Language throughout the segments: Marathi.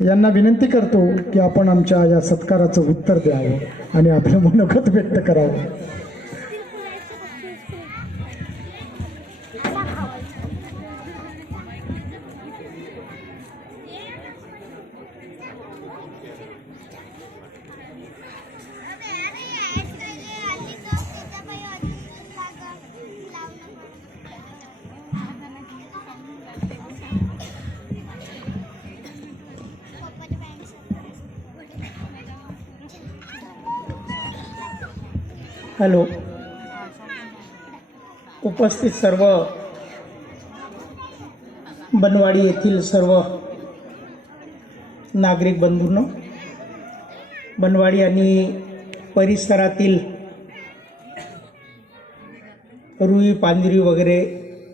यांना विनंती करतो की आपण आमच्या या सत्काराचं उत्तर द्यावं आणि आपलं मनोगत व्यक्त करावं। हॅलो, उपस्थित सर्व बनवाडी येथील सर्व नागरिक बंधूंनो, बनवाडी आणि परिसरातील रुई पांजरी वगैरे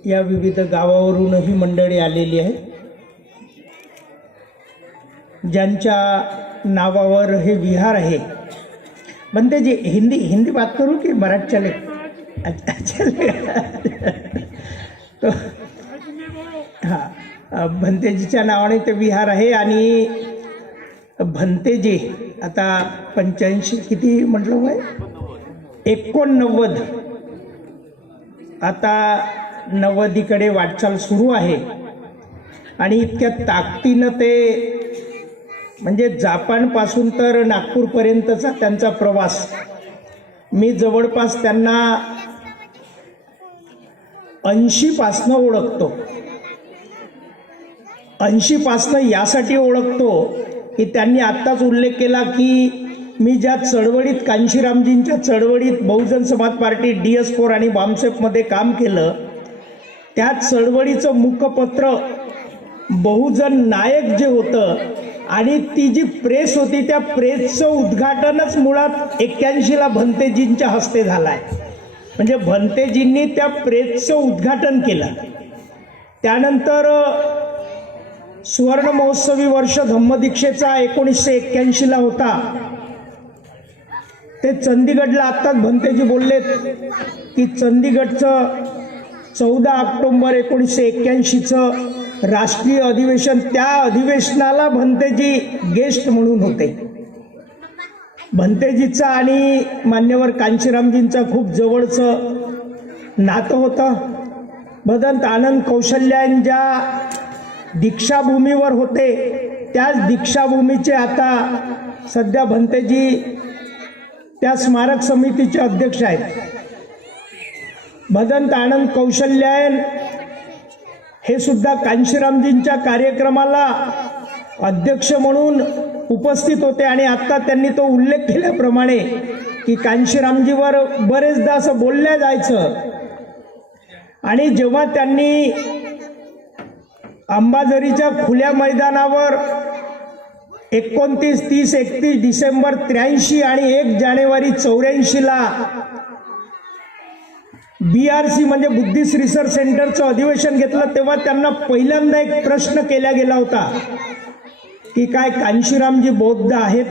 या विविध गावावरूनही मंडळी आलेली आहे, ज्यांच्या नावावर हे विहार आहे। बनते जी हिंदी बात करूँ कि मराठी चले? अच्छा चलेगा। तो हाँ, भंतेजीच्या नावाने ते विहार आहे आणि भंतेजी आता 85 किती म्हटलं वय 89 आता 90कडे वाटचाल सुरू आहे आणि इतक्या ताकदीनं ते म्हणजे जापानपासून तर नागपूरपर्यंतचा त्यांचा प्रवास मी जवळपास त्यांना 80 पासनं ओळखतो। 80 पासनं यासाठी ओळखतो की त्यांनी आत्ताच उल्लेख केला की मी ज्या चळवळीत कांशीरामजींच्या चळवळीत बहुजन समाज पार्टी DS4 आणि बॉम्बसेफमध्ये काम केलं, त्या चळवळीचं मुखपत्र बहुजन नायक जे होतं आणि ती जी प्रेस होती त्या प्रेसचं उद्घाटनच मुळात 81ला भंतेजींच्या हस्ते झालाय। म्हणजे भंतेजींनी त्या प्रेसचं उद्घाटन केलं। त्यानंतर सुवर्ण महोत्सवी वर्ष धम्मदीक्षेचा 1981ला होता। ते चंदीगडला आत्ताच भंतेजी बोललेत की चंदीगडचं 14 ऑक्टोबर 1981चं राष्ट्रीय अधिवेशन, त्या अधिवेशनाला भंतेजी गेस्ट म्हणून होते। भंतेजीचा आणि मान्यवर कांशीरामजींचा खूप जवळचं नातं होतं। भदंत आनंद कौशल्यान ज्या दीक्षाभूमीवर होते त्याच दीक्षाभूमीचे आता सध्या भंतेजी त्या स्मारक समितीचे अध्यक्ष आहेत। भदंत आनंद कौशल्यान हे सुद्धा कांशीरामजींच्या कार्यक्रमाला अध्यक्ष म्हणून उपस्थित होते आणि आता त्यांनी तो उल्लेख केल्याप्रमाणे की कांशीरामजीवर बरेचदा असं बोलल्या जायचं आणि जेव्हा त्यांनी अंबाझरीच्या खुल्या मैदानावर 29, 30, 31 डिसेंबर 83 आणि 1 जानेवारी 84ला BRC म्हणजे बुद्धिस्ट रिसर्च सेंटरचं अधिवेशन घेतलं, तेव्हा त्यांना पहिल्यांदा एक प्रश्न केला गेला होता की काय कांशीरामजी बौद्ध आहेत?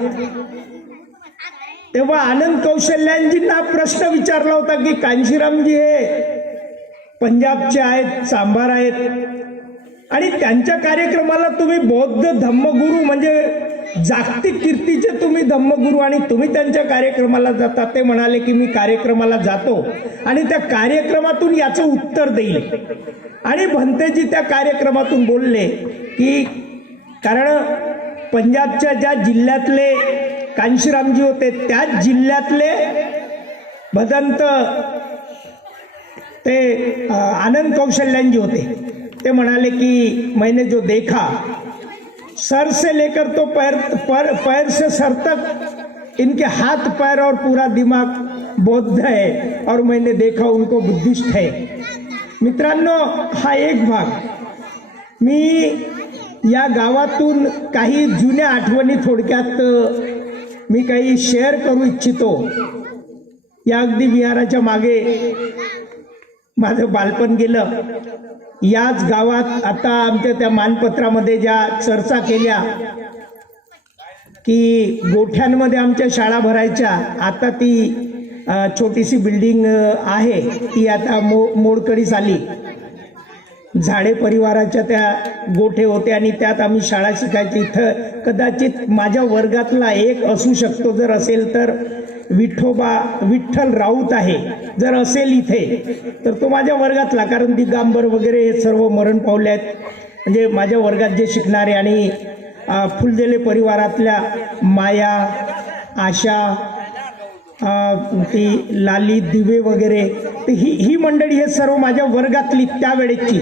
तेव्हा आनंद कौशल्यांजींना प्रश्न विचारला होता की कांशीरामजी हे पंजाबचे आहेत, सांबार आहेत आणि त्यांच्या कार्यक्रमाला तुम्ही बौद्ध धम्मगुरू म्हणजे जागतिक कीर्तीचे तुम्ही धम्मगुरू आणि तुम्ही त्यांच्या कार्यक्रमाला जाता। ते म्हणाले की मी कार्यक्रमाला जातो आणि त्या कार्यक्रमातून याचं उत्तर देईल। आणि भंतेजी त्या कार्यक्रमातून बोलले की कारण पंजाबच्या ज्या जिल्ह्यातले कांशीरामजी होते त्याच जिल्ह्यातले भदंत ते आनंद कौशल्यांजी होते। ते म्हणाले की मैंने जो देखा सर से लेकर तो पैर से सर तक इनके हाथ पैर और पूरा दिमाग बौद्ध है और मैंने देखा उनको बुद्धिस्ट है। मित्रांनो, हा एक भाग। मी या गावातून काही जुन्या आठवणी थोडक्यात मी काही शेअर करू इच्छितो। या अगदी विहाराच्या मागे माझं बालपण गेलं। याच गावात आता आमच्या त्या मानपत्रामध्ये ज्या चर्चा केल्या की गोठ्यांमध्ये आमच्या शाळा भरायच्या, आता ती छोटीशी बिल्डिंग आहे ती आता मोडकळीस आली। झाडे परिवाराच्या त्या गोठे होते आणि त्यात आम्ही शाळा शिकायची. इथं कदाचित माझ्या वर्गातला एक असू शकतो, जर असेल तर विठ्ठल राऊत आहे, जर असेल इथे तर तो माझ्या वर्गातला, कारण दिगंबर वगैरे हे सर्व मरण पावले आहेत. म्हणजे माझ्या वर्गात जे शिकणारे. आणि फुलदेले परिवारातल्या माया, आशा, ती लाली, दिवे वगैरे, तर ही मंडळी हे सर्व माझ्या वर्गातली त्यावेळेची.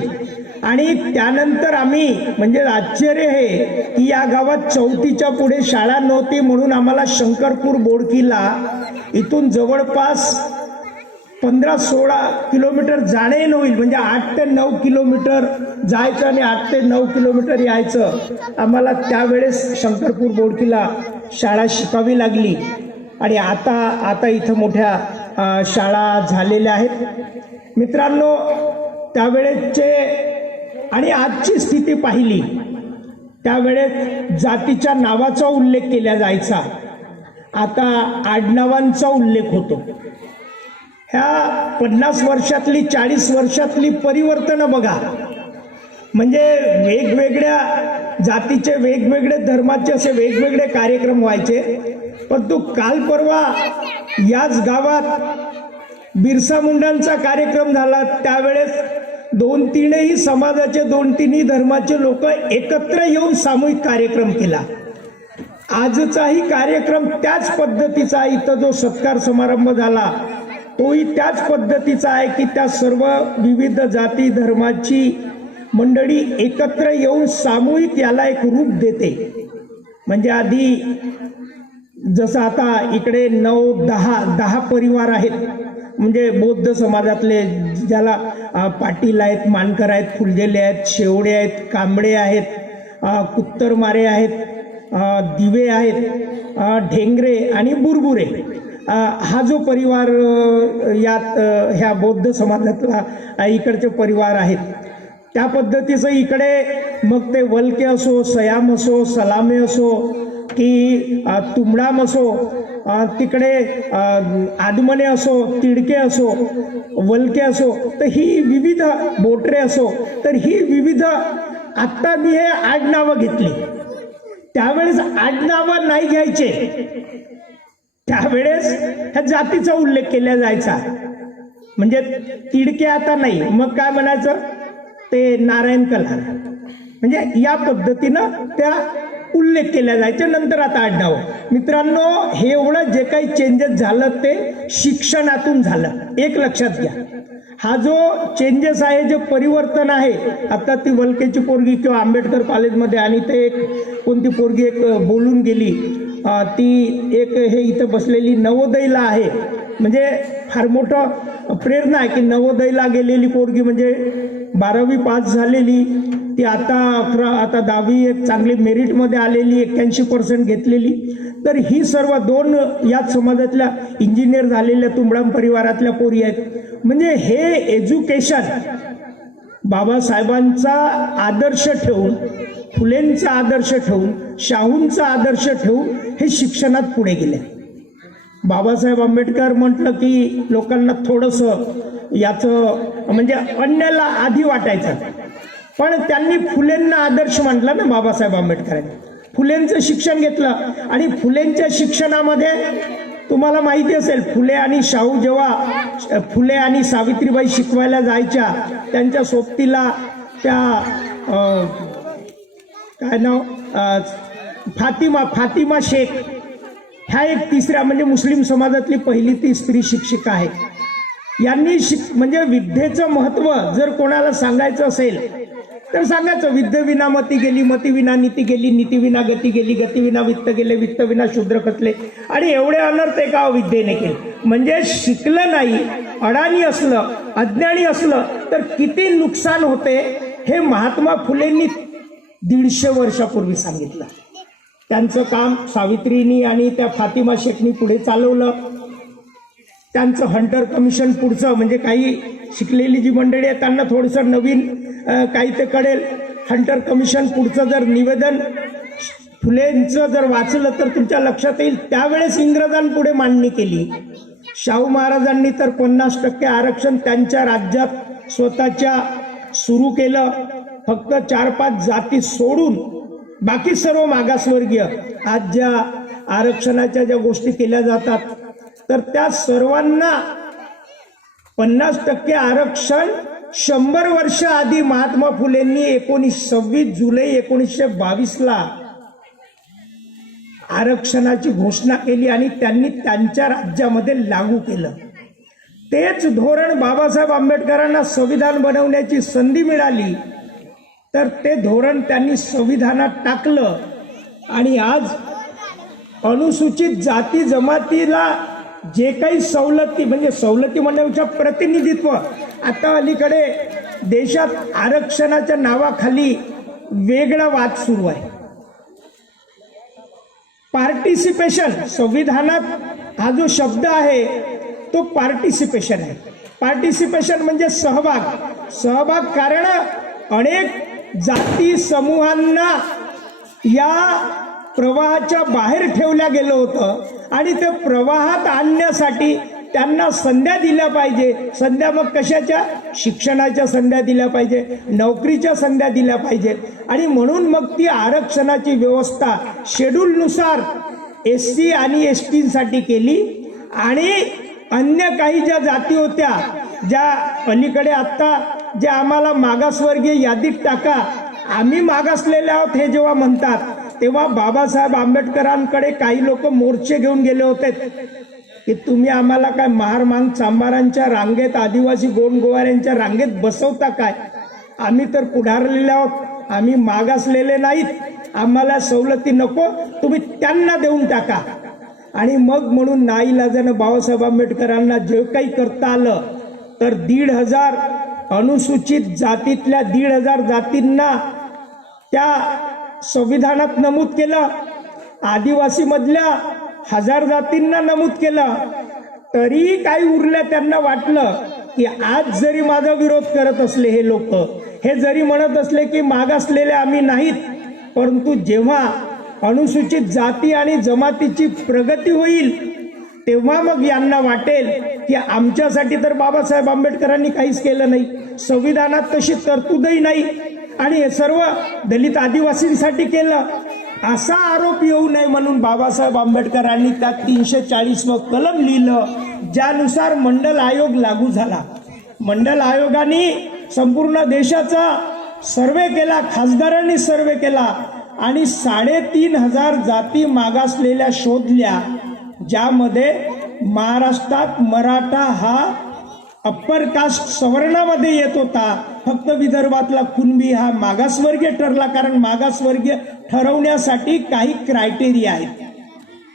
आणि त्यानंतर आम्ही, म्हणजे आश्चर्य हे की या गावात 4थीच्या पुढे शाळा नव्हती, म्हणून आम्हाला शंकरपूर बोडकीला इथून जवळपास 15-16 किलोमीटर जाणे होईल. म्हणजे 8 ते 9 किलोमीटर जायचं आणि 8 ते 9 किलोमीटर यायचं. आम्हाला त्यावेळेस शंकरपूर बोडकीला शाळा शिकावी लागली. आणि आता इथं मोठ्या शाळा झालेल्या आहेत. मित्रांनो, त्यावेळेचे आणि आजची स्थिती पाहिली, त्यावेळेस जातीच्या नावाचा उल्लेख केला जायचा, आता आडनावांचा उल्लेख होतो. ह्या 50 वर्षातली 40 वर्षातली परिवर्तनं बघा. म्हणजे वेगवेगळ्या जातीचे, वेगवेगळे धर्माचे असे वेगवेगळे कार्यक्रम व्हायचे. परंतु काल परवा याच गावात बिरसा मुंडांचा कार्यक्रम झाला. त्यावेळेस 2-3ही समाजाचे, 2-3ही धर्माचे लोक एकत्र येऊन सामूहिक कार्यक्रम केला. आजचाही कार्यक्रम त्याच पद्धतीचा, इथं जो सत्कार समारंभ झाला तोही त्याच पद्धतीचा आहे की त्या सर्व विविध जाती धर्माची मंडळी एकत्र येऊन सामूहिक याला एक रूप देते. म्हणजे आधी जसं आता इकडे 9-10 परिवार आहेत, म्हणजे बौद्ध समाजातले, ज्याला पाटील आहेत, मानकर आहेत, फुलदेले आहेत, शेवडे आहेत, कांबळे आहेत, कुत्तरमारे आहेत, दिवे आहेत, ढेंगरे आणि बुरबुरे, हा जो परिवार यात ह्या बौद्ध समाजातला इकडचे परिवार आहेत. त्या पद्धतीचं इकडे मग ते वलके असो, सयाम असो, सलामे असो की तुंबडाम असो, तिकडे आदमने असो, तिडके असो, वलके असो, तर ही विविध बोटरे असो, तर ही विविध, आत्ता मी हे आडनावं घेतली. त्यावेळेस आडनावं नाही घ्यायचे, त्यावेळेस ह्या जातीचा उल्लेख केला जायचा. म्हणजे तिडके आता नाही, मग काय म्हणायचं, ते नारायण कलार, म्हणजे या पद्धतीनं त्या उल्लेख केला जायचे. नंतर आता आडनाव. मित्रांनो, हे एवढं जे काही चेंजेस झालं ते शिक्षणातून झालं. एक लक्षात घ्या, हा जो चेंजेस आहे, जे परिवर्तन आहे, आता ती वलकेची पोरगी किंवा आंबेडकर कॉलेजमध्ये, आणि ते एक कोणती पोरगी एक बोलून गेली, ती एक हे इथं बसलेली नवोदयला आहे. म्हणजे फार मोठं प्रेरणा आहे की नवोदयला गेलेली पोरगी, म्हणजे 12वी पास झालेली, ती आता 10वी एक चांगली मेरिटमध्ये आलेली, 81% घेतलेली. तर ही सर्व 2 याच समाजातल्या इंजिनियर झालेल्या तुंबडाम परिवारातल्या पोरी आहेत. म्हणजे हे एज्युकेशन बाबासाहेबांचा आदर्श ठेवून, फुलेंचा आदर्श ठेवून, शाहूंचा आदर्श ठेवून हे शिक्षणात पुढे गेले. बाबासाहेब आंबेडकर म्हटलं की लोकांना थोडंसं याचं म्हणजे अन्याला आधी वाटायचं, पण त्यांनी फुलेंना आदर्श म्हटलं ना बाबासाहेब आंबेडकरांनी. फुलेंचं शिक्षण घेतलं आणि फुलेंच्या शिक्षणामध्ये तुम्हाला माहिती असेल, फुले आणि शाहू जेव्हा फुले आणि सावित्रीबाई शिकवायला जायच्या, त्यांच्या सोबतीला त्या काय नाव, फातिमा शेख, ह्या एक तिसऱ्या, म्हणजे मुस्लिम समाजातली पहिली ती स्त्री शिक्षिका आहे. यांनी म्हणजे विद्येचं महत्व जर कोणाला सांगायचं असेल तर सांगायचं, विद्येविना मती गेली, मतीविना नीती गेली, नीतीविना गती गेली, गतीविना वित्त गेले, वित्तविना शूद्र खचले. आणि एवढे अनर्थ एका विद्येने केले. म्हणजे शिकलं नाही, अडाणी असलं, अज्ञानी असलं तर किती नुकसान होते हे महात्मा फुलेंनी 150 वर्षापूर्वी सांगितलं. त्यांचं काम सावित्रीनी आणि त्या फातिमा शेखनी पुढे चालवलं. त्यांचं हंटर कमिशन पुढचं, म्हणजे काही शिकलेली जी मंडळी आहे त्यांना थोडंसं नवीन काही ते कळेल. हंटर कमिशन पुढचं जर निवेदन फुलेंचं जर वाचलं तर तुमच्या लक्षात येईल, त्यावेळेस इंग्रजांपुढे मांडणी केली. शाहू महाराजांनी तर 50% आरक्षण त्यांच्या राज्यात स्वतःच्या सुरू केलं. फक्त 4-5 जाती सोडून बाकी सर्व मागासवर्गीय आज ज्या आरक्षणाच्या ज्या गोष्टी केल्या जातात तर त्या सर्वांना 50% आरक्षण 100 वर्ष आधी महात्मा फुलेंनी 26 जुलै 1922 आरक्षणाची घोषणा केली आणि त्यांनी त्यांच्या राज्यामध्ये लागू केलं. तेच धोरण बाबासाहेब आंबेडकरांना संविधान बनवण्याची संधी मिळाली तर ते धोरण त्यांनी संविधानात टाकलं आणि आज अनुसूचित जाती जमातीला जे काही सवलती म्हणजे सवलती म्हणण्यापेक्षा प्रतिनिधित्व आता अलीकडे देशात आरक्षणाच्या नावाखाली वेगळा वाद सुरू आहे. पार्टिसिपेशन संविधानात हा जो शब्द आहे तो पार्टिसिपेशन आहे. पार्टिसिपेशन म्हणजे सहभाग कारण अनेक जाती समूहांना या प्रवाहाच्या बाहेर ठेवल्या गेलं होतं आणि ते प्रवाहात आणण्यासाठी त्यांना संध्या दिल्या पाहिजे. संध्या मग कशाच्या? शिक्षणाच्या संध्या दिल्या पाहिजे, नोकरीच्या संध्या दिल्या पाहिजे आणि म्हणून मग ती आरक्षणाची व्यवस्था शेड्यूलनुसार SC आणि ST केली आणि अन्य काही ज्या जाती होत्या ज्या अलीकडे आता जे आम्हाला मागासवर्गीय यादीत टाका आम्ही मागासलेले आहोत हे जेव्हा म्हणतात तेव्हा बाबासाहेब आंबेडकरांकडे काही लोक मोर्चे घेऊन गेले होते की तुम्ही आम्हाला काय महारमांग चांभारांच्या रांगेत आदिवासी गोंडगोवाऱ्यांच्या रांगेत बसवता काय? आम्ही तर पुढारलेले आहोत, आम्ही मागासलेले नाहीत, आम्हाला सवलती नको, तुम्ही त्यांना देऊन टाका. आणि मग म्हणून नाईलाजानं बाबासाहेब आंबेडकरांना जे काही करता आलं तर 1,500 अनुसूचित जातीतल्या 1,500 जातींना त्या संविधानात नमूद केलं. आदिवासी मधल्या 1000 जातींना नमूद केलं. तरी काही उरल्या त्यांना वाटलं की आज जरी माझा विरोध करत असले हे लोक, हे जरी म्हणत असले की मागासलेले आम्ही नाहीत, परंतु जेव्हा अनुसूचित जाती आणि जमातीची प्रगती होईल तेव्हा मग यांना वाटेल की आमच्यासाठी तर बाबासाहेब आंबेडकरांनी काहीच केलं नाही, संविधानात तशी तरतूदही नाही आणि हे सर्व दलित आदिवासींसाठी केलं, असा आरोप येऊ नये म्हणून बाबासाहेब आंबेडकरांनी त्या 340 कलम लिहिलं ज्यानुसार मंडल आयोग लागू झाला. मंडल आयोगाने संपूर्ण देशाचा सर्वे केला, खासदारांनी सर्वे केला आणि 3,500 जाती मागासलेल्या शोधल्या ज्यामध्ये महाराष्ट्रात मराठा हा अप्पर कास्ट सवर्णामध्ये येत होता. फक्त विदर्भातला कुणबी हा मागासवर्गीय ठरला कारण मागासवर्गीय ठरवण्यासाठी काही क्रायटेरिया आहेत.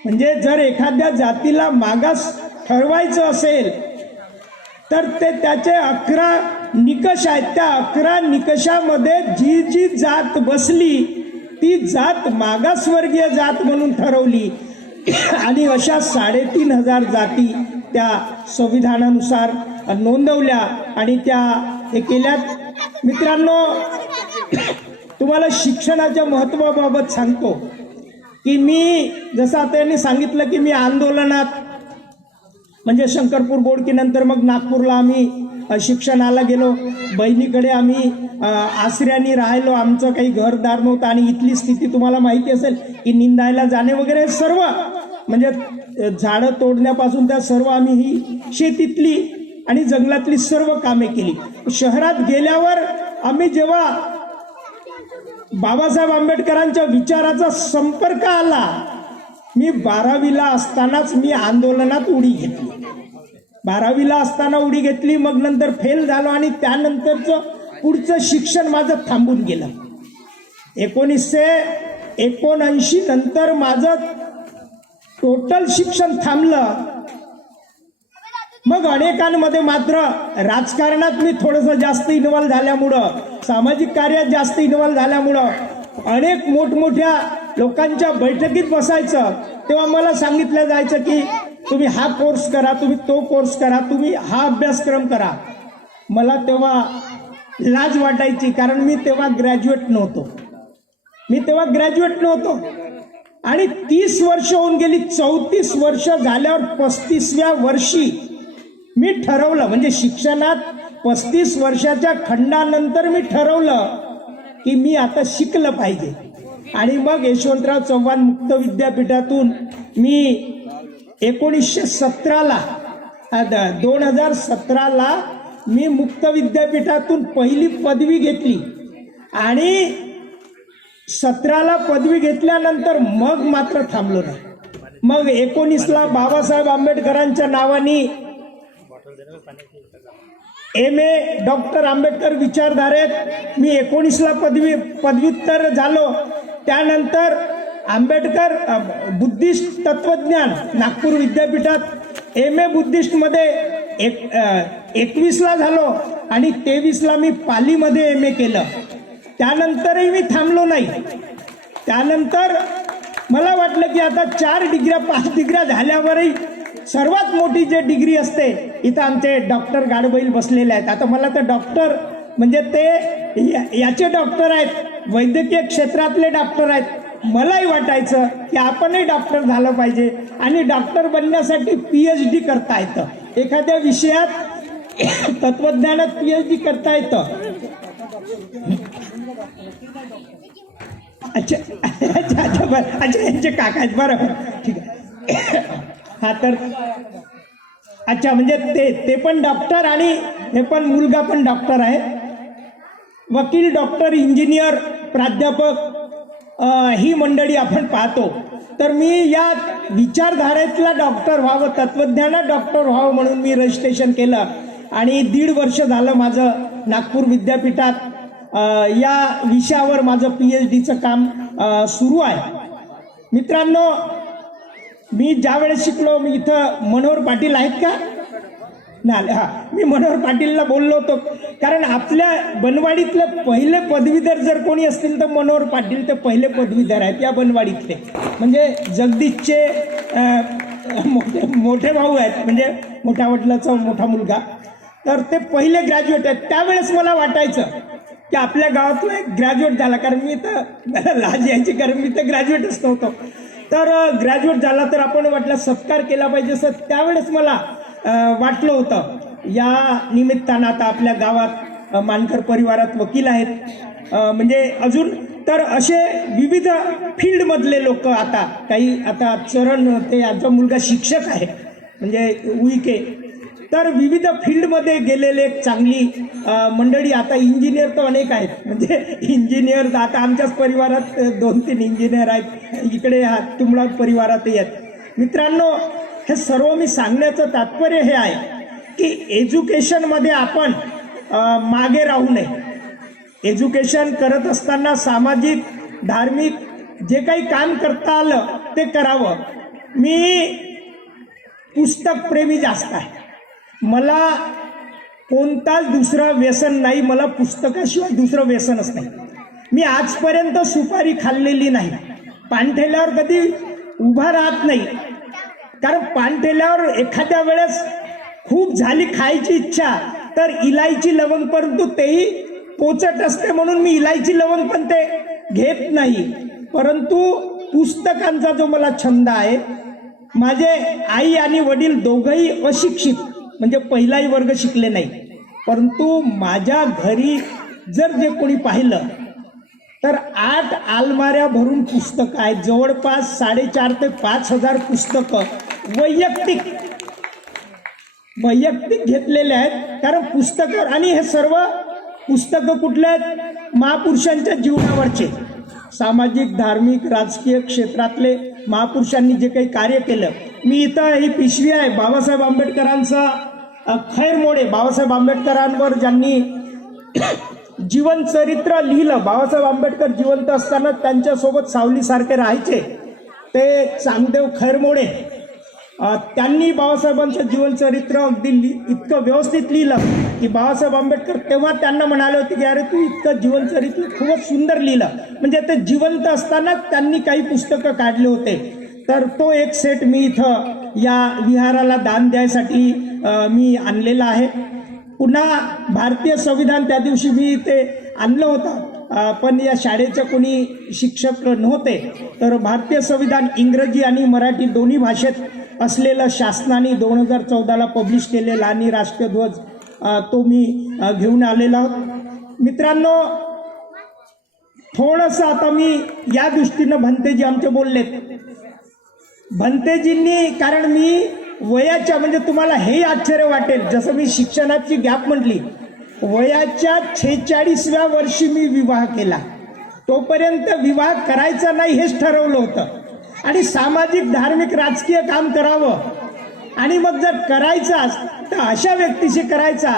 म्हणजे जर एखाद्या जातीला मागास ठरवायचं असेल तर ते त्याचे 11 निकष आहेत. त्या 11 निकषामध्ये जी जी जात बसली ती जात मागासवर्गीय जात म्हणून ठरवली आणि अशा 3,500 जाती त्या संविधानानुसार नोंदवल्या आणि त्या हे केल्यात. मित्रांनो, तुम्हाला शिक्षणाच्या महत्वाबाबत सांगतो की मी जसं आता यांनी सांगितलं की मी आंदोलनात म्हणजे शंकरपूर बोडकीनंतर मग नागपूरला आम्ही शिक्षणाला गेलो. बहिणीकडे आम्ही आसऱ्यानी राहिलो, आमचं काही घरदार नव्हतं आणि इथली स्थिती तुम्हाला माहिती असेल की निंदायला जाणे वगैरे सर्व म्हणजे झाडं तोडण्यापासून त्या सर्व आम्ही ही शेतीतली आणि जंगलातली सर्व कामे केली. शहरात गेल्यावर आम्ही जेव्हा बाबासाहेब आंबेडकरांच्या विचाराचा संपर्क आला, मी 12वीला असतानाच मी आंदोलनात उडी घेतली. 12वीला असताना उडी घेतली, मग नंतर फेल झालो आणि त्यानंतरचं पुढचं शिक्षण माझं थांबून गेलं. 1979 नंतर माझं टोटल शिक्षण थांबलं. मग अनेकांमध्ये मात्र राजकारणात मी थोडंसं जास्त इन्व्हॉल्व झाल्यामुळं, सामाजिक कार्यात जास्त इन्व्हॉल्व झाल्यामुळं अनेक मोठमोठ्या लोकांच्या बैठकीत बसायचं. तेव्हा मला सांगितलं जायचं की तुम्ही हा कोर्स करा, तुम्ही तो कोर्स करा, तुम्ही हा अभ्यासक्रम करा. मला तेव्हा लाज वाटायची कारण मी तेव्हा ग्रॅज्युएट नव्हतो. आणि 30 वर्ष होऊन गेली. 34 वर्ष झाल्यावर 35व्या वर्षी मी ठरवलं, म्हणजे शिक्षणात 35 वर्षाच्या खंडानंतर मी ठरवलं की मी आता शिकलं पाहिजे. आणि मग यशवंतराव चव्हाण मुक्त विद्यापीठातून मी 1917ला 2017ला मी मुक्त विद्यापीठातून पहिली पदवी घेतली. आणि 17ला पदवी घेतल्यानंतर मग मात्र थांबलो नाही. मग 19ला बाबासाहेब आंबेडकरांच्या नावाने MA डॉक्टर आंबेडकर विचारधारेत मी 19ला पदव्युत्तर झालो. त्यानंतर आंबेडकर बुद्धिस्ट तत्वज्ञान नागपूर विद्यापीठात MA बुद्धिस्ट मध्ये 21ला झालो आणि 23ला मी पालीमध्ये MA केलं. त्यानंतरही मी थांबलो नाही. त्यानंतर मला वाटलं की आता 4 डिग्र्या 5 डिग्र्या झाल्यावरही सर्वात मोठी जे डिग्री असते, इथं आमचे डॉक्टर गाडबैल बसलेले आहेत. आता मला तर डॉक्टर म्हणजे ते याचे डॉक्टर आहेत, वैद्यकीय क्षेत्रातले डॉक्टर आहेत. मलाही वाटायचं की आपणही डॉक्टर झालं पाहिजे आणि डॉक्टर बनण्यासाठी PhD करता येतं. एखाद्या विषयात तत्वज्ञानात PhD करता येतं. अच्छा अच्छा अच्छा बरं, अच्छा यांचे काका आहेत, बरं ठीक आहे. हा तर अच्छा, म्हणजे ते पण डॉक्टर आणि हे पण मुलगा पण डॉक्टर आहे. वकील, डॉक्टर, इंजिनियर, प्राध्यापक ही मंडळी आपण पाहतो. तर मी या विचारधारेतला डॉक्टर व्हावं, तत्वज्ञानात डॉक्टर व्हावं म्हणून मी रजिस्ट्रेशन केलं. आणि 1.5 वर्ष झालं माझं नागपूर विद्यापीठात या विषयावर माझं PhDचं काम सुरू आहे. मित्रांनो, मी ज्या वेळेस शिकलो, मी इथं मनोहर पाटील आहेत का? नाही, हा, मी मनोहर पाटीलला बोललो होतो, कारण आपल्या बनवाडीतले पहिले पदवीधर जर कोणी असतील तर मनोहर पाटील ते पहिले पदवीधर आहेत या बनवाडीतले. म्हणजे जगदीशचे मोठे भाऊ आहेत, म्हणजे मोठ्या वडिलाचा मोठा मुलगा. तर ते पहिले ग्रॅज्युएट आहेत. त्यावेळेस मला वाटायचं की आपल्या गावातला एक ग्रॅज्युएट झाला, कारण मी तर मला लाज यायची, कारण मी तर ग्रॅज्युएटच नव्हतो. तर ग्रॅज्युएट झाला तर आपण वाटलं सत्कार केला पाहिजे असं त्यावेळेस मला वाटलं होतं. या निमित्तानं आता आपल्या गावात मानकर परिवारात वकील आहेत, म्हणजे अजून तर असे विविध फील्डमधले लोक, आता काही आता चरण ते आमचा मुलगा शिक्षक आहे म्हणजे उईके. तर विविध फील्डमध्ये गेलेले एक चांगली मंडळी. आता इंजिनियर तर अनेक आहेत, म्हणजे इंजिनियर आता आमच्याच परिवारात 2-3 इंजिनियर आहेत, इकडे तुमळा परिवारातही आहेत. मित्रांनो, हे सर्व मी सांगण्याचं तात्पर्य हे आहे की एज्युकेशनमध्ये आपण मागे राहू नये. एज्युकेशन करत असताना सामाजिक, धार्मिक जे काही काम करता आलं ते करावं. मी पुस्तक प्रेमी जास्त आहे. मला कोणताच दुसरा व्यसन नाही, मला पुस्तकाशिवाय दुसरं व्यसनच नाही. मी आजपर्यंत सुपारी खाल्लेली नाही, पानठेल्यावर कधी उभा राहत नाही, कारण पानठेल्यावर एखाद्या वेळेस खूप झाली खायची इच्छा तर इलायची लवंग, परंतु तेही पोचट असते म्हणून मी इलायची लवंग पण ते घेत नाही. परंतु पुस्तकांचा जो मला छंद आहे, माझे आई आणि वडील दोघंही अशिक्षित, म्हणजे पहिलाही वर्ग शिकले नाही, परंतु माझ्या घरी जर जे कोणी पाहिलं तर 8 अलमाऱ्या भरून पुस्तकं आहेत. जवळपास 4,500 ते 5,000 पुस्तकं वैयक्तिक घेतलेले आहेत. कारण पुस्तकं, आणि हे सर्व पुस्तकं कुठले आहेत? महापुरुषांच्या जीवनावरचे, सामाजिक, धार्मिक, राजकीय क्षेत्रातले महापुरुषांनी जे काही कार्य केलं. मी इथं ही पिशवी आहे बाबासाहेब आंबेडकरांचा खैरमोडे, बाबासाहेब आंबेडकरांवर ज्यांनी जीवन चरित्र लिहिलं. बाबासाहेब आंबेडकर जिवंत असताना त्यांच्यासोबत सावलीसारखे राहायचे ते चांगदेव खैरमोडे, त्यांनी बाबासाहेबांचं जीवन चरित्र अगदी इतकं व्यवस्थित लिहिलं की बाबासाहेब आंबेडकर तेव्हा त्यांना म्हणाले होते की अरे तू इतकं जीवन चरित्र खूपच सुंदर लिहिलं. म्हणजे ते जिवंत असताना त्यांनी काही पुस्तकं काढले होते. तर तो एक सेट मी इथं या विहाराला दान द्यायसाठी मी आणलेला आहे. पुन्हा भारतीय संविधान त्या दिवशी मी ते आणलं होतं पण या शाळेचे कोणी शिक्षक नव्हते, तर भारतीय संविधान इंग्रजी आणि मराठी दोन्ही भाषेत असलेलं शासनाने 2014ला पब्लिश केलेला आणि राष्ट्रध्वज तो मी घेऊन आलेला आहोत. मित्रांनो, थोडंसं आता मी या दृष्टीनं भंतेजी आमचे बोललेत. भंतेजींनी, कारण मी वयाच्या, म्हणजे तुम्हाला हे आश्चर्य वाटेल, जसं मी शिक्षणाची गॅप म्हटली, वयाच्या 46व्या वर्षी मी विवाह केला. तोपर्यंत विवाह करायचा नाही हेच ठरवलं होतं आणि सामाजिक धार्मिक राजकीय काम करावं आणि मग जर करायचाच तर अशा व्यक्तीशी करायचा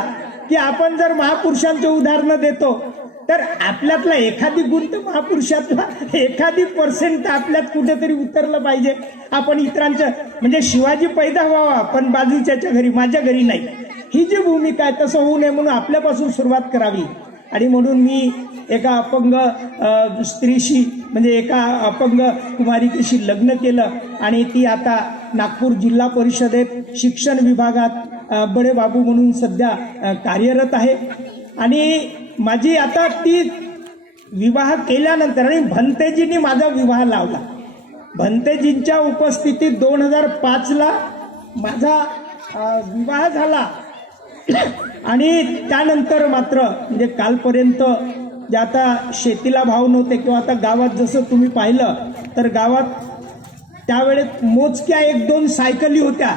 की आपण जर महापुरुषांचे उदाहरणं देतो तर आपल्यातला एखादी गुण तर महापुरुषातला एखादी पर्सेंट आपल्यात कुठेतरी उतरलं पाहिजे. आपण इतरांचं, म्हणजे शिवाजी पैदा व्हावा पण बाजूच्याच्या घरी, माझ्या घरी नाही, ही जी भूमिका आहे तसं होऊ नये म्हणून आपल्यापासून सुरुवात करावी. आणि म्हणून मी एका अपंग स्त्रीशी, म्हणजे एका अपंग कुमारिकेशी लग्न केलं आणि ती आता नागपूर जिल्हा परिषदेत शिक्षण विभागात बडे बाबू म्हणून सध्या कार्यरत आहे. आणि माझी आता ती विवाह केल्यानंतर, आणि भंतेजींनी माझा विवाह लावला. भंतेजींच्या उपस्थितीत 2005ला माझा विवाह झाला. आणि त्यानंतर मात्र, म्हणजे कालपर्यंत जे आता शेतीला भाव नव्हते किंवा आता गावात जसं तुम्ही पाहिलं तर गावात त्यावेळेस मोजक्या 1-2 सायकली होत्या.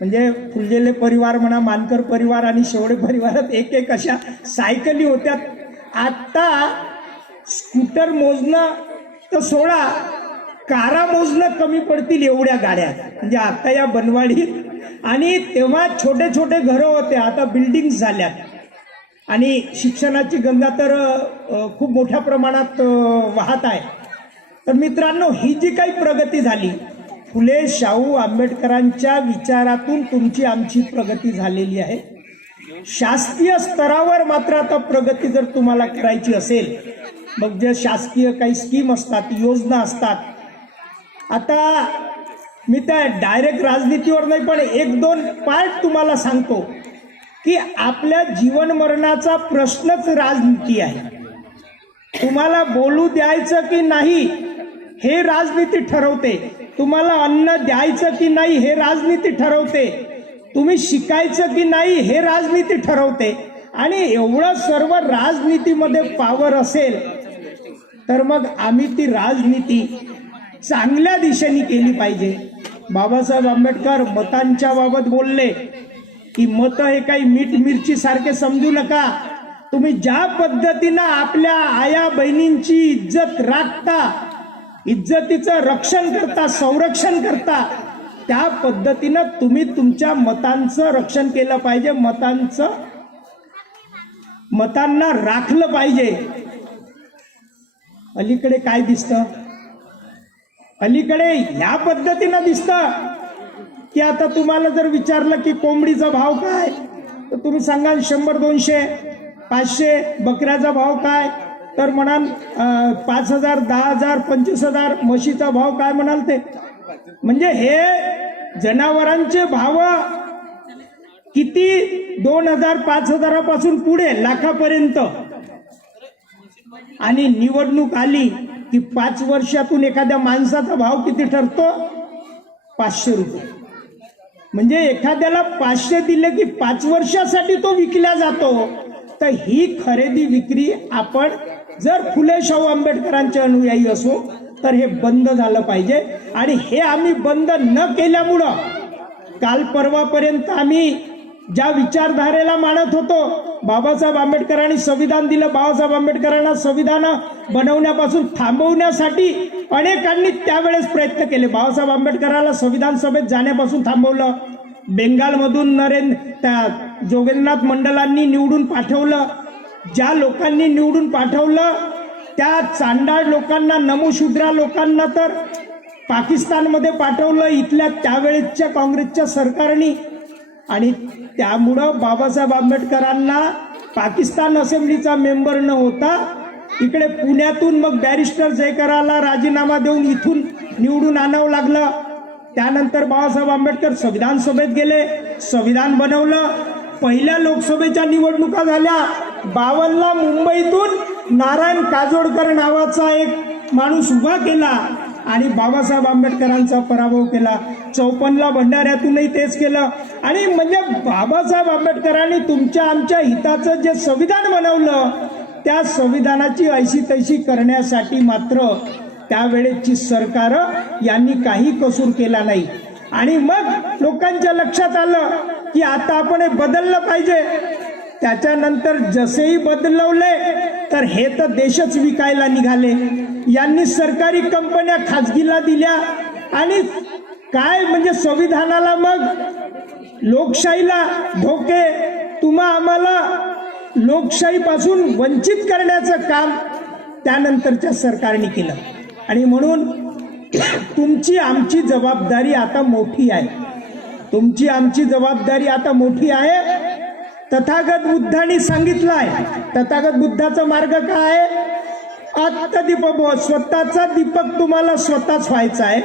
म्हणजे फुलझेले परिवार म्हणा, मानकर परिवार आणि शेवडे परिवारात एक अशा सायकली होत्या. आता स्कूटर मोजणं तर सोडा, कारा मोजणं कमी पडतील एवढ्या गाड्या, म्हणजे आता या बनवाडीत. आणि तेव्हा छोटे छोटे घरं होते, आता बिल्डिंग झाल्यात. आणि शिक्षणाची गंगा तर खूप मोठ्या प्रमाणात वाहत आहे. तर मित्रांनो, ही जी काही प्रगती झाली, फुले शाहू आंबेडकरांच्या विचारातून तुमची आमची प्रगती झालेली आहे. शासकीय स्तरावर मात्र आता प्रगती जर तुम्हाला करायची असेल, मग जे शासकीय काही स्कीम असतात, योजना असतात, आता मी त्या डायरेक्ट राजनीतीवर नाही पण 1-2 पार्ट तुम्हाला सांगतो की आपल्या जीवन मरणाचा प्रश्नच राजनीती आहे. तुम्हाला बोलू द्यायचं की नाही हे राजनीती ठरवते, तुम्हाला अन्न द्यायचं की नाही हे राजनीती ठरवते, तुम्ही शिकायचं की नाही हे राजनीती ठरवते. आणि एवढं सर्व राजनीतीमध्ये पावर असेल तर मग आम्ही ती राजनीती चांगल्या दिशेने केली पाहिजे. बाबासाहेब आंबेडकर मतांच्या बाबत बोलले की मत हे काही मीठ मिरची सारखे समजू नका. तुम्ही ज्या पद्धतीनं आपल्या आया बहिणींची इज्जत राखता, इज्जतीचं रक्षण करता, संरक्षण करता, त्या पद्धतीनं तुम्ही तुमच्या मतांचं रक्षण केलं पाहिजे, मतांना राखलं पाहिजे. अलीकडे काय दिसतं? अलीकडे ह्या पद्धतीनं दिसतं की आता तुम्हाला जर विचारलं की कोंबडीचा भाव काय, तर तुम्ही सांगाल 100, 200, 500. बकऱ्याचा भाव काय तर म्हणाल 5,000, 10,000, 25,000. म्हशीचा भाव काय म्हणाल ते. म्हणजे हे जनावरांचे भाव किती 2,000, 5,000 पासून पुढे लाखापर्यंत. आणि निवडणूक आली की 5 वर्षातून एखाद्या माणसाचा भाव किती ठरतो? 500 रुपये. म्हणजे एखाद्याला 500 दिले की 5 वर्षासाठी तो विकला जातो. तर ही खरेदी विक्री आपण जर फुले शाहू आंबेडकरांचे अनुयायी असो तर हे बंद झालं पाहिजे. आणि हे आम्ही बंद न केल्यामुळं काल परवापर्यंत आम्ही ज्या विचारधारेला मानत होतो, बाबासाहेब आंबेडकरांनी संविधान दिलं, बाबासाहेब आंबेडकरांना संविधान बनवण्यापासून थांबवण्यासाठी अनेकांनी त्यावेळेस प्रयत्न केले. बाबासाहेब आंबेडकरांना संविधान सभेत जाण्यापासून थांबवलं. बेंगालमधून त्या जोगेंद्रनाथ मंडलांनी निवडून पाठवलं. ज्या लोकांनी निवडून पाठवलं त्या चांडाळ लोकांना, नमोशूद्रा लोकांना तर पाकिस्तानमध्ये पाठवलं इथल्या त्यावेळेच्या काँग्रेसच्या सरकारने. आणि त्यामुळं बाबासाहेब आंबेडकरांना पाकिस्तान असेंब्लीचा मेंबर न होता इकडे पुण्यातून मग बॅरिस्टर जयकराला राजीनामा देऊन इथून निवडून आणावं लागलं. त्यानंतर बाबासाहेब आंबेडकर संविधान सभेत गेले, संविधान बनवलं. पहिल्या लोकसभेच्या निवडणुका झाल्या 52ला मुंबईतून नारायण काजोडकर नावाचा एक माणूस उभा केला आणि बाबासाहेब आंबेडकरांचा पराभव केला. 54ला भंडाऱ्यातूनही तेच केलं. आणि म्हणजे बाबासाहेब आंबेडकरांनी तुमच्या आमच्या हिताचं जे संविधान बनवलं त्या संविधानाची ऐशी तैशी करण्यासाठी मात्र त्यावेळेची सरकार यांनी काही कसूर केला नाही. आणि मग लोकांच्या लक्षात आलं की आता आपण हे बदललं पाहिजे. त्याच्यानंतर जसेही बदलवले तर हे तर देशच विकायला निघाले. यांनी सरकारी कंपन्या खाजगीला दिल्या आणि काय म्हणजे संविधानाला मग लोकशाहीला धोके, तुम्हा आम्हाला लोकशाहीपासून वंचित करण्याचं काम त्यानंतरच्या सरकारने केलं. आणि म्हणून तुमची आमची जबाबदारी आता मोठी आहे. तुमची आमची जबाबदारी आता मोठी आहे. तथागत बुद्धांनी सांगितलं आहे. तथागत बुद्धाचा मार्ग काय आहे? आत्मदीपभव, स्वतःचा दीपक तुम्हाला स्वतःच व्हायचा आहे.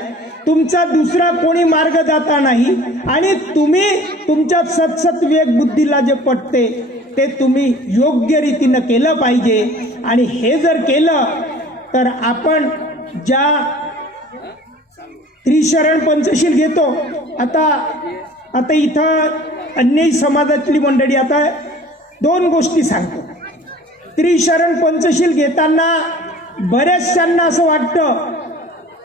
तुमचा दुसरा कोणी मार्गदाता नाही. आणि तुम्ही तुमच्या सतसत विवेक बुद्धीला जे पटते ते तुम्ही योग्य रीतीनं केलं पाहिजे. आणि हे जर केलं तर आपण ज्या त्रिशरण पंचशील घेतो, आता इथं अन्य समाजातली मंडळी, आता 2 गोष्टी सांगतो. त्रिशरण पंचशील घेताना बऱ्याचशांना असं वाटतं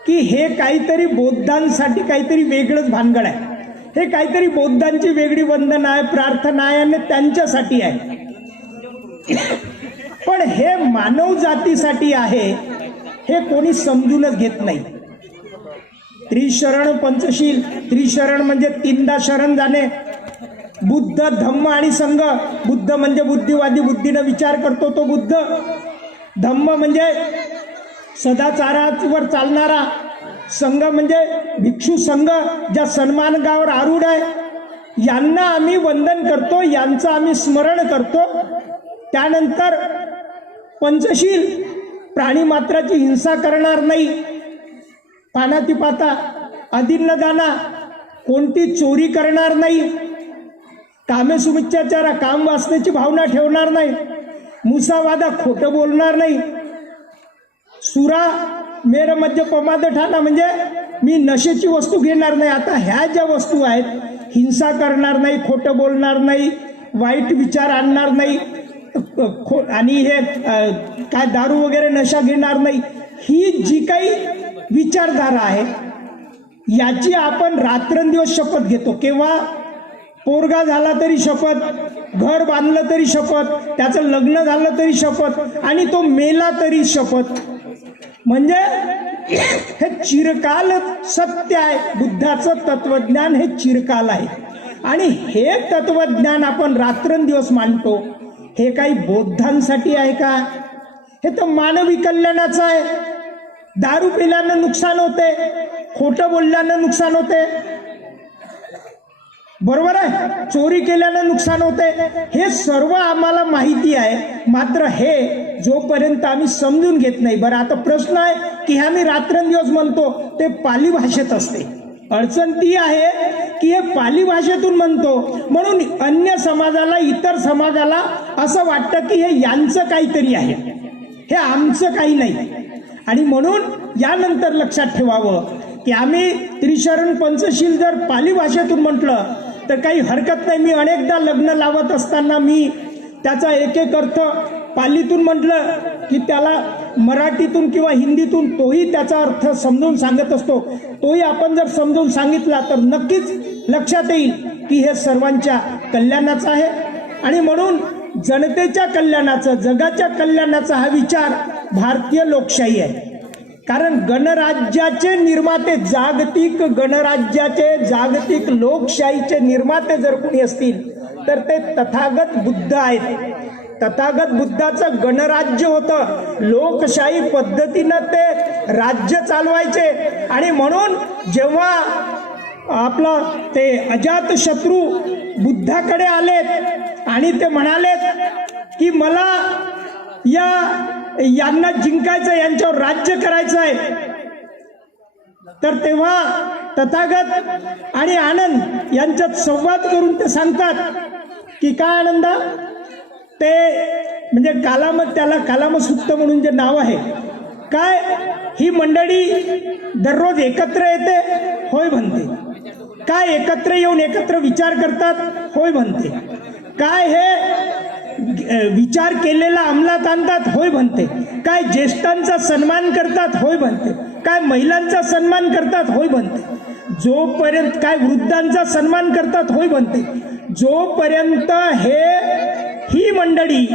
की हे काहीतरी बौद्धांसाठी काहीतरी वेगळंच भानगड आहे. हे काहीतरी बौद्धांची वेगळी वंदना आहे, प्रार्थना आहे आणि त्यांच्यासाठी आहे. पण हे मानव जातीसाठी आहे हे कोणी समजूनच घेत नाही. त्रिशरण पंचशील, त्रिशरण म्हणजे 3दा शरण जाणे. बुद्ध, धम्म आणि संघ. बुद्ध म्हणजे बुद्धिवादी, बुद्धीनं विचार करतो तो बुद्ध. धम्म म्हणजे सदाचारावर चालणारा. संघ म्हणजे भिक्षू संघ, ज्या सन्मानगावर आरूढ आहे. यांना आम्ही वंदन करतो, यांचं आम्ही स्मरण करतो. त्यानंतर पंचशील, प्राणी मात्राची हिंसा करणार नाही, पानातिपाता, अदिन्नदाना, कोणती चोरी करणार नाही, कामेसुमिच्छाचारा, काम वासनेची भावना ठेवणार नाही, मुसावादा, खोटं बोलणार नाही, सुरा मेर मध्य पमाद ठाणा म्हणजे मी नशेची वस्तू घेणार नाही. आता ह्या ज्या वस्तू आहेत, हिंसा करणार नाही, खोटं बोलणार नाही, वाईट विचार आणणार नाही, आणि हे काय दारू वगैरे नशा घेणार नाही, ही जी काही विचारधारा आहे याची आपण रात्रंदिवस शपथ घेतो. केव्हा? पोरगा झाला तरी शपथ, घर बांधलं तरी शपथ, त्याचं लग्न झालं तरी शपथ, आणि तो मेला तरी शपथ. म्हणजे हे चिरकाल सत्य आहे. बुद्धाचं तत्वज्ञान हे चिरकाल आहे. आणि हे तत्वज्ञान आपण रात्रंदिवस मानतो. हे काही बौद्धांसाठी आहे का? हे तर मानवी कल्याणाचं आहे. दारू पिल्यानं नुकसान होते, खोटं बोलल्यानं नुकसान होते, बरोबर आहे, चोरी केल्यानं नुकसान होते, हे सर्व आम्हाला माहिती आहे. मात्र हे जोपर्यंत आम्ही समजून घेत नाही. बरं, आता प्रश्न आहे की आम्ही रात्रंदिवस म्हणतो ते पाली भाषेत असते. अडचण ती आहे की हे पाली भाषेतून म्हणतो म्हणून अन्य समाजाला, इतर समाजाला असं वाटतं की हे यांचं काहीतरी आहे, हे आमचं काही नाही. आणि म्हणून यानंतर लक्षात ठेवावं की आम्ही त्रिशरण पंचशील जर पाली भाषेतून म्हटलं तर काही हरकत नाही. मी अनेकदा लग्न लावत असताना मी त्याचा एक एक अर्थ पालीतून म्हटलं की त्याला मराठीतून किंवा हिंदीतून तोही त्याचा अर्थ समजून सांगत असतो. तोही आपण जर समजून सांगितला तर नक्कीच लक्षात येईल की हे सर्वांच्या कल्याणाचं आहे. आणि म्हणून जनतेच्या कल्याणाचं, जगाच्या कल्याणाचा हा विचार भारतीय लोकशाही आहे. कारण गणराज्याचे निर्माते, जागतिक गणराज्याचे, जागतिक लोकशाहीचे निर्माते जर कोणी असतील तर ते तथागत बुद्ध आहेत. तथागत बुद्धाचं गणराज्य होतं. लोकशाही पद्धतीनं ते राज्य चालवायचे. आणि म्हणून जेव्हा आपला ते अजातशत्रू बुद्धाकडे आलेत आणि ते म्हणालेत की मला यांना जिंकायचं, यांच्यावर राज्य करायचं आहे, तर तेव्हा तथागत आणि आनंद यांच्यात संवाद करून ते सांगतात की काय आनंदा, ते म्हणजे त्याला कालामसुत्त म्हणून जे नाव आहे, काय ही मंडळी दररोज एकत्र येते, होय म्हणते. काय एकत्र येऊन एकत्र विचार करतात, होय म्हणते. काय हे विचार केलेला अंमलात आणतात, होय म्हणते. काय ज्येष्ठांचा सन्मान करतात, होय म्हणते. काय महिलांचा सन्मान करतात, होय म्हणते. जोपर्यंत काय वृद्धांचा सन्मान करतात, होय म्हणते. जोपर्यंत ही मंडळी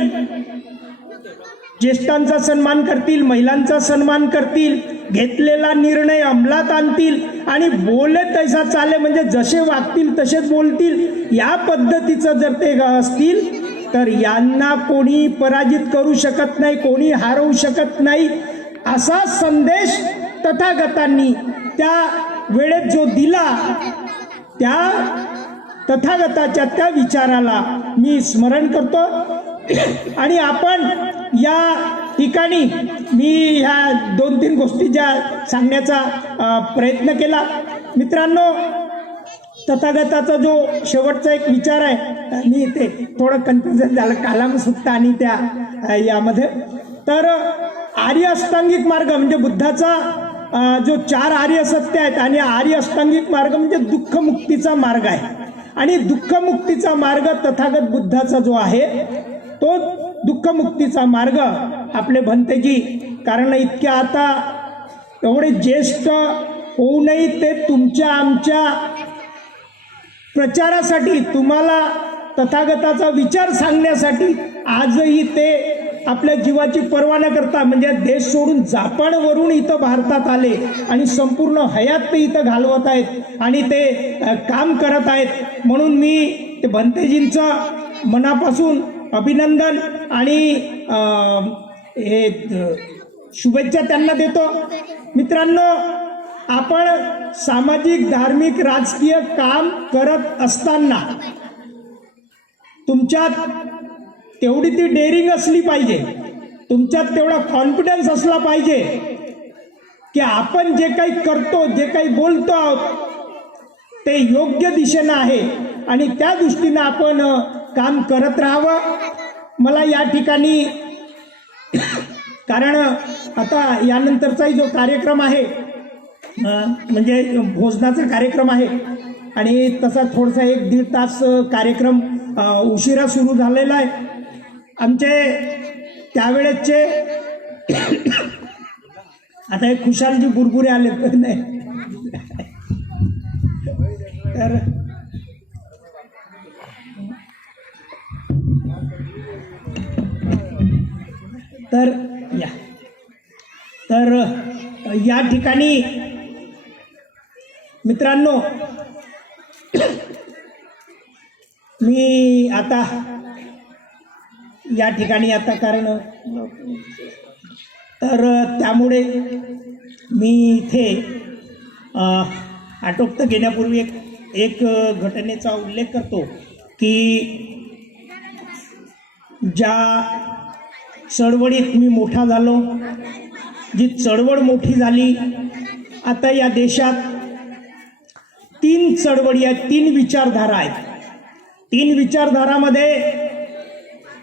ज्येष्ठांचा सन्मान करतील, महिलांचा सन्मान करतील, घेतलेला निर्णय अंमलात आणतील आणि बोले तैसा चाले म्हणजे जसे वागतील तसेच बोलतील, या पद्धतीचं जर ते असतील तर यांना कोणी पराजित करू शकत नाही, कोणी हरवू शकत नाही, असा संदेश तथागतांनी त्या वेळेत जो दिला, त्या तथागताच्या त्या विचाराला मी स्मरण करतो. आणि आपण या ठिकाणी मी ह्या 2-3 गोष्टी ज्या सांगण्याचा प्रयत्न केला. मित्रांनो, तथागताचा जो शेवटचा एक विचार आहे, मी ते थोडं कन्फ्युजन झालं कालामसुत्त आणि त्या यामध्ये. तर आर्य अष्टांगिक मार्ग म्हणजे बुद्धाचा जो 4 आर्य सत्य आहेत आणि आर्य अष्टांगिक मार्ग म्हणजे दुःखमुक्तीचा मार्ग आहे. आणि दुःखमुक्तीचा मार्ग तथागत बुद्धाचा जो आहे तो दुःखमुक्तीचा मार्ग आपले भंतेजी, कारण इतक्या आता एवढे ज्येष्ठ होऊनही ते तुमच्या आमच्या प्रचारासाठी, तुम्हाला तथागताचा विचार सांगण्यासाठी आजही ते आपल्या जीवाची पर्वा न करता, म्हणजे देश सोडून जापानवरून इथं भारतात आले आणि संपूर्ण हयात ते इथं घालवत आहेत आणि ते काम करत आहेत. म्हणून मी ते भंतेजींचं मनापासून अभिनंदन आणि हे शुभेच्छा त्यांना देतो. मित्रांनो, आपण सामाजिक, धार्मिक, राजकीय काम करत असताना तुमच्यात तेवढी ती डेअरिंग असली पाहिजे, तुमच्यात तेवढा कॉन्फिडन्स असला पाहिजे की आपण जे काही करतो, जे काही बोलतो आहोत ते योग्य दिशेनं आहे आणि त्या दृष्टीनं आपण काम करत राहावं. मला या ठिकाणी कारण आता यानंतरचाही जो कार्यक्रम आहे म्हणजे भोजनाचा कार्यक्रम आहे आणि तसा थोडासा 1-1.5 तास कार्यक्रम उशिरा सुरू झालेला आहे. आमचे त्यावेळेसचे आता एक खुशालजी बुरबुरे आले तर नाही तर या ठिकाणी मित्रांनो, मी आता या ठिकाणी आता कारण तर त्यामुळे मी इथे आटोपत घेण्यापूर्वी एक घटनेचा उल्लेख करतो की ज्या चळवळीत मी मोठा झालो, जी चळवळ मोठी झाली, आता या देशात 3 चळवळी आहेत, 3 विचारधारा आहेत. 3 विचारधारामध्ये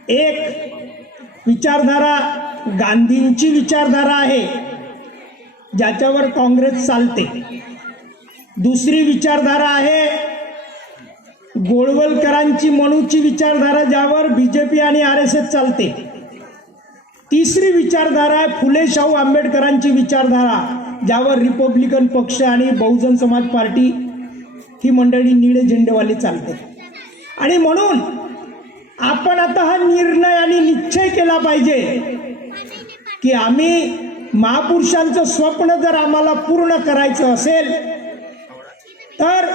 एक विचारधारा गांधींची विचारधारा आहे ज्याच्यावर काँग्रेस चालते. दुसरी विचारधारा आहे गोळवलकरांची मनूची विचारधारा ज्यावर बीजेपी आणि RSS चालते. तिसरी विचारधारा आहे फुले शाहू आंबेडकरांची विचारधारा ज्यावर रिपब्लिकन पक्ष आणि बहुजन समाज पार्टी ही मंडळी निळे झेंडेवाले चालते. आणि म्हणून आपण आता हा निर्णय आणि निश्चय केला पाहिजे की आम्ही महापुरुषांचं स्वप्न जर आम्हाला पूर्ण करायचं असेल तर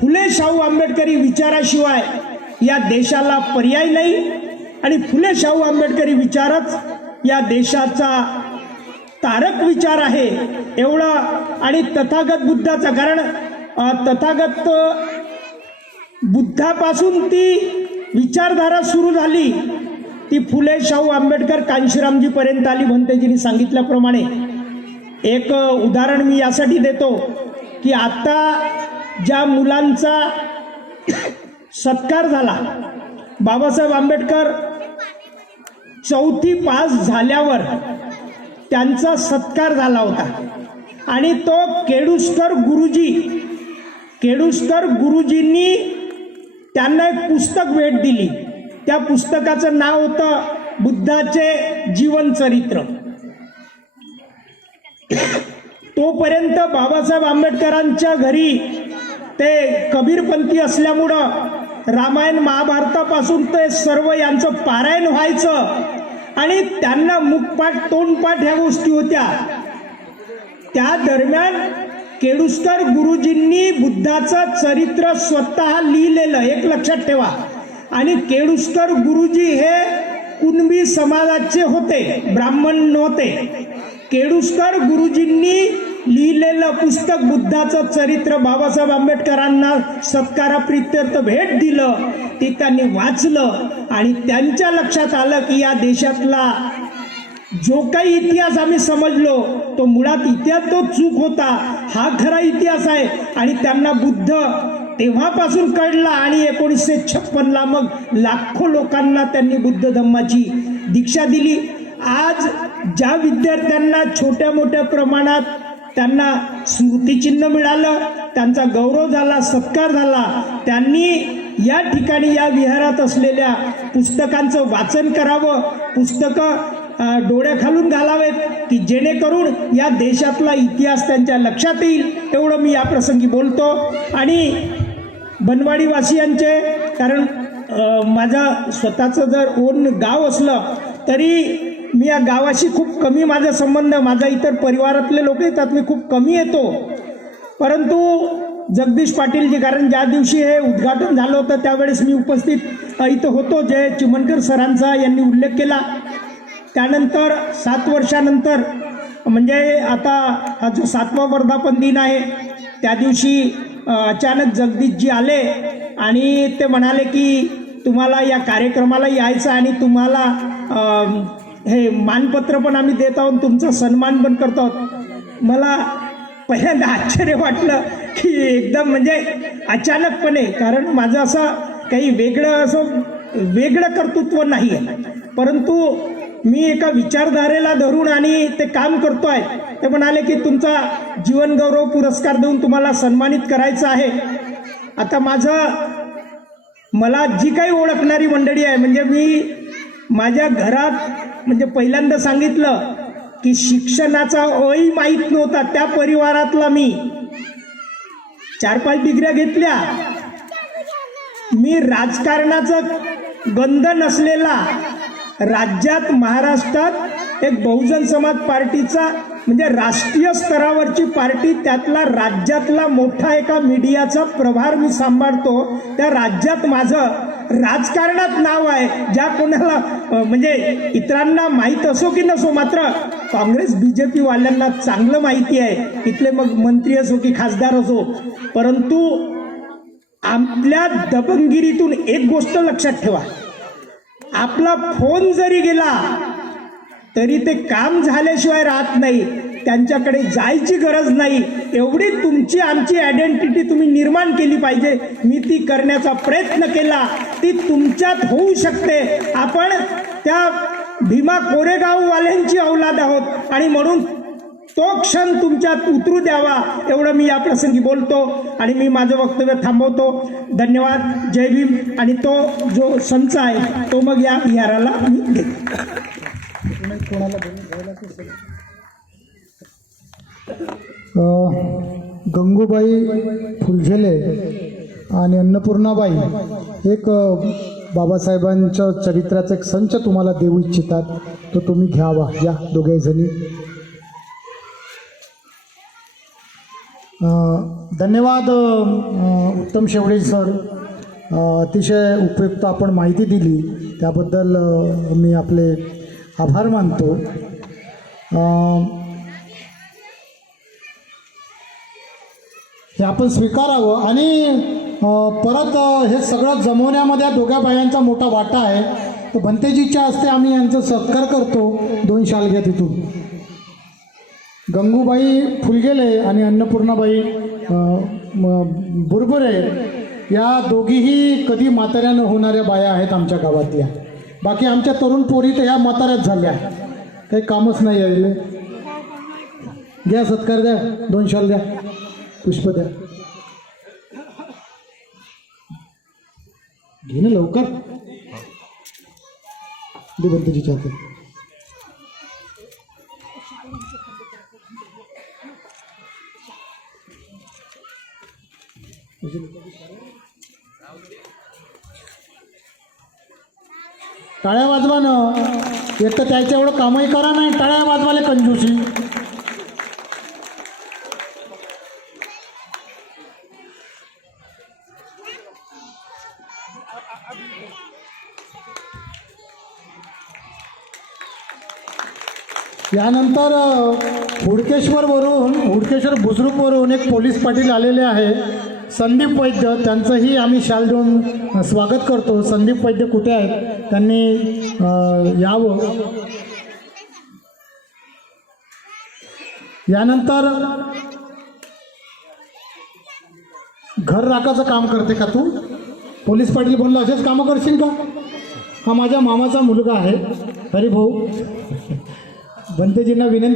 फुले शाहू आंबेडकरी विचाराशिवाय या देशाला पर्याय नाही. आणि फुले शाहू आंबेडकरी विचारच या देशाचा तारक विचार आहे एवढं. आणि तथागत बुद्धाचा, कारण तथागत बुद्धापासून ती विचारधारा सुरू झाली, ती फुले शाहू आंबेडकर कांशीरामजी पर्यंत आली. भंतेजींनी सांगितल्याप्रमाणे एक उदाहरण मी यासाठी देतो की आता ज्या मुलांचा सत्कार झाला, बाबासाहेब आंबेडकर 4थी पास झाल्यावर त्यांचा सत्कार झाला होता आणि तो केडुस्कर गुरुजींनी त्यांना एक पुस्तक भेट दिली. त्या पुस्तकाचं नाव होतं बुद्धाचे जीवन चरित्र. तोपर्यंत बाबासाहेब आंबेडकरांच्या घरी ते कबीरपंथी असल्यामुळं रामायण महाभारतापासून ते सर्व यांचं पारायण व्हायचं आणि त्यांना मुखपाठ तोंडपाठ ह्या गोष्टी होत्या. त्या दरम्यान केडुस्कर गुरुजींनी बुद्धाचं चरित्र स्वतः लिहिलेलं, एक लक्षात ठेवा. आणि केडुस्कर गुरुजी हे कुणबी समाजाचे होते, ब्राह्मण नव्हते. केडुस्कर गुरुजींनी लिहिलेलं पुस्तक बुद्धाचं चरित्र बाबासाहेब आंबेडकरांना सत्काराप्रित्यर्थ भेट दिलं. ते त्यांनी वाचलं आणि त्यांच्या लक्षात आलं की या देशातला जो काही इतिहास आम्ही समजलो तो मुळात इतिहास तो चूक होता, हा खरा इतिहास आहे. आणि त्यांना बुद्ध तेव्हापासून कळला आणि 1956ला मग लाखो लोकांना त्यांनी बुद्ध धम्माची दीक्षा दिली. आज ज्या विद्यार्थ्यांना छोट्या मोठ्या प्रमाणात त्यांना स्मृतिचिन्ह मिळालं, त्यांचा गौरव झाला, सत्कार झाला, त्यांनी या ठिकाणी या विहारात असलेल्या पुस्तकांचं वाचन करावं, पुस्तकं डोळ्याखालून घालावेत की जेणेकरून या देशातला इतिहास त्यांच्या लक्षात येईल. एवढं मी या प्रसंगी बोलतो. आणि बनवाडीवासियांचे, कारण माझं स्वतःचं जर ओन गाव असलं तरी मी या गावाशी खूप कमी माझा संबंध, माझा इतर परिवारातले लोक येतात, मी खूप कमी येतो. परंतु जगदीश पाटीलजी, कारण ज्या दिवशी हे उद्घाटन झालं होतं त्यावेळेस मी उपस्थित इथं होतो, जे चिमणकर सरांचा यांनी उल्लेख केला. त्यानंतर 7 वर्षानंतर, म्हणजे आता हा जो 7वा वर्धापन दिन आहे, त्या दिवशी अचानक जगदीशजी आले आणि ते म्हणाले की तुम्हाला या कार्यक्रमाला यायचं आणि तुम्हाला हे मानपत्र पण आम्ही देत आहोत, तुमचा सन्मान पण करतो आहोत. मला पहिल्यांदा आश्चर्य वाटलं की एकदम म्हणजे अचानकपणे, कारण माझं असं काही वेगळं कर्तृत्व नाही आहे, परंतु मी एका विचारधारेला धरून आणि ते काम करतोय. ते म्हणाले की तुमचा जीवन गौरव पुरस्कार देऊन तुम्हाला सन्मानित करायचं आहे. आता मला जी काही ओळखणारी मंडळी आहे, म्हणजे मी माझ्या घरात म्हणजे पहिल्यांदा सांगितलं की शिक्षणाचा अही माहीत नव्हता, त्या परिवारातला मी 4-5 डिग्र्या घेतल्या. मी राजकारणाचं गंध नसलेला, राज्यात महाराष्ट्रात एक बहुजन समाज पार्टीचा म्हणजे राष्ट्रीय स्तरावरची पार्टी, त्यातला राज्यातला मोठा एका मीडियाचा प्रभार मी सांभाळतो. त्या राज्यात माझं राजकारणात नाव आहे. ज्या कोणाला म्हणजे इतरांना माहीत असो की नसो, मात्र काँग्रेस बीजेपी वाल्यांना चांगलं माहिती आहे, इथले मग मंत्री असो की खासदार असो. परंतु आपल्या दबंगिरीतून एक गोष्ट लक्षात ठेवा, आपला फोन जरी गेला तरी ते काम झाल्याशिवाय राहत नाही. त्यांच्याकडे जायची गरज नाही. एवढी तुमची आमची आयडेंटिटी तुम्ही निर्माण केली पाहिजे. मी ती करण्याचा प्रयत्न केला, ती तुमच्यात होऊ शकते. आपण त्या भीमा कोरेगाववाल्यांची औलाद आहोत आणि म्हणून तो क्षण तुमच्यात उतरू द्यावा, एवढं मी या प्रसंगी बोलतो आणि मी माझं वक्तव्य थांबवतो. धन्यवाद. जय भीम. आणि तो जो संच आहे तो मग या विहाराला मी देतो. गंगूबाई फुलझेले आणि अन्नपूर्णाबाई एक बाबासाहेबांच्या चरित्राचा एक संच तुम्हाला देऊ इच्छितात, तो तुम्ही घ्यावा. या दोघे जणी. धन्यवाद उत्तम शेवडे सर, अतिशय उपयुक्त आपण माहिती दिली, त्याबद्दल मी आपले आभार मानतो. हे आपण स्वीकारावं आणि परत हे सगळं जमवण्यामध्ये दोघ्या बायांचा मोठा वाटा आहे. तर भंतेजीच्या हस्ते आम्ही यांचा सत्कार करतो. 2 शाल घ्या तिथून. गंगूबाई फुलगेले आणि अन्नपूर्णाबाई बुरबुरे या दोघीही कधी म्हाताऱ्या न होणाऱ्या बाया आहेत आमच्या गावातल्या. बाकी आमच्या तरुण पोरी तर ह्या म्हाताऱ्याच झाल्या, काही कामच नाही यायले. घ्या सत्कार द्या, 2 शाल द्या, पुष्प द्या, घे ना लवकर. दे बंतेजीच्या हातात. टाळ्या वाजवा ना, एक तर त्याच्या एवढं कामही करा नाही, टाळ्या वाजवाले कंजूसी. यानंतर हुडकेश्वर बुजुर्गवरून एक पोलीस पाटील आलेले आहे, संदीप वैद्य. त्यांचंही आम्ही शाल देऊन स्वागत करतो. संदीप वैद्य कुठे आहेत, त्यांनी यावं. यानंतर घर राखाचं काम करते का तू? पोलीस पाटील बोललो असेच कामं करशील का? हा माझ्या मामाचा मुलगा आहे हरिभाऊ. बंतेजींना विनंती